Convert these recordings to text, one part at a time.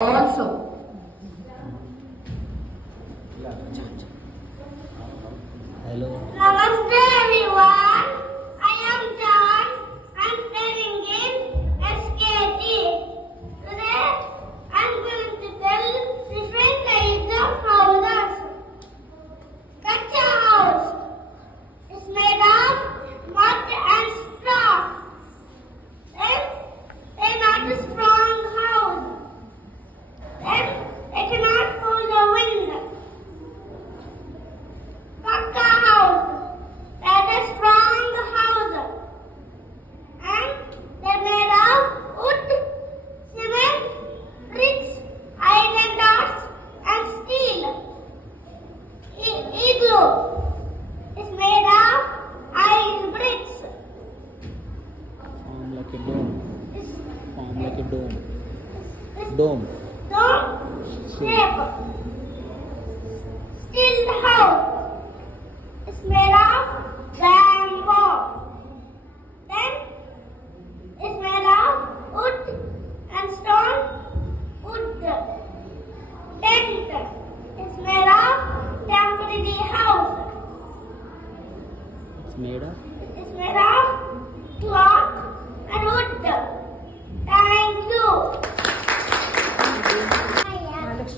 Also. Hello. Namaste everyone. I am John. I'm studying in SKT. Today I'm going to tell different types of houses. Kacha house is made of mud and straw. Then they not a strong house. Then they cannot hold the wind. Pakka house, that is strong house, and they're made of wood, cement, bricks, iron rods, and steel. Igloo is made of iron bricks. Form like a dome. Form like a dome. Dome shape. Steel house is made of bamboo. Then it's made of wood and stone. Wood. Tent is made of temporary house. It's made of It's made of cloth and wood. Thank you.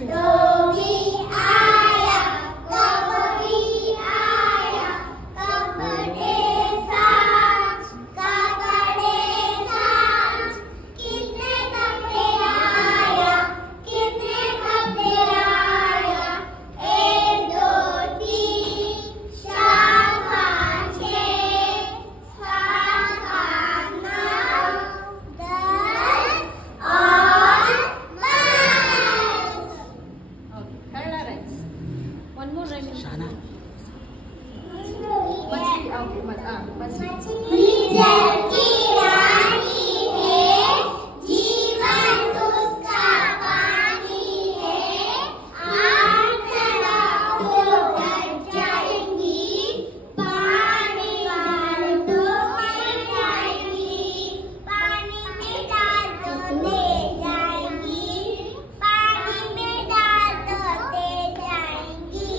Yogi Aya, Gopuri Aya, Kapade Saans, kitne kapde Aya, ek do teen, chaar paanch chhe, saat aat nau, das और Kerala rights. One more rhyme. Shana. Neeraj की रानी है, जीवन उसका पानी है, आग चलाओ डर जाएंगी, पानी डाल दो मर जाएंगी, पानी में डाल दो दे जाएंगी, पानी में डाल दो दे जाएंगी।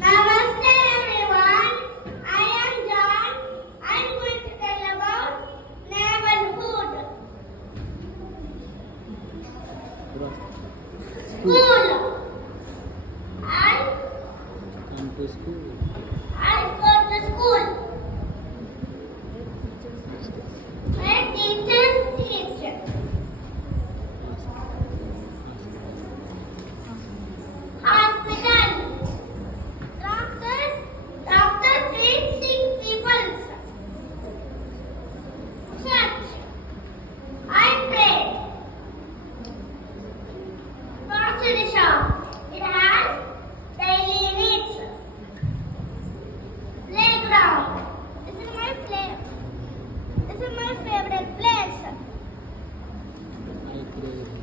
Namaste everyone. I am John. I'm going to tell about neighborhood. School. I Come to school. go to school. My teachers teach. Hospital. Doctors treat sick people. Church. I pray. Grocery shop. It has daily needs. Playground. This is my favorite place. I pray.